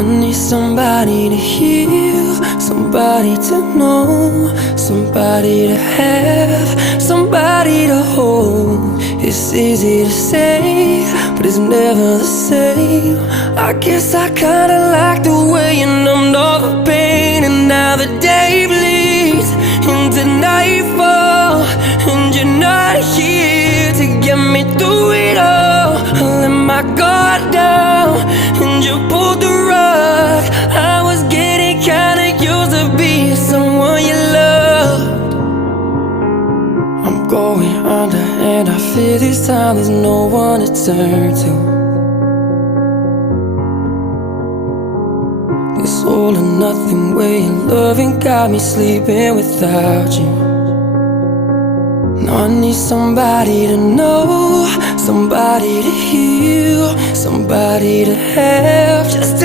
I need somebody to heal, somebody to know, somebody to have, somebody to hold. It's easy to say, but it's never the same. I guess I kinda like the way you numbed all the pain. And now the day bleeds into nightfall, and you're not here to get me through it all. I let my guard down, and you pulled the rug. I was getting kinda used to being someone you loved. I'm going under, and I fear this time there's no one to turn to. This all or nothing way of loving got me sleeping without you. Now I need somebody to know, somebody to heal, somebody to have, just to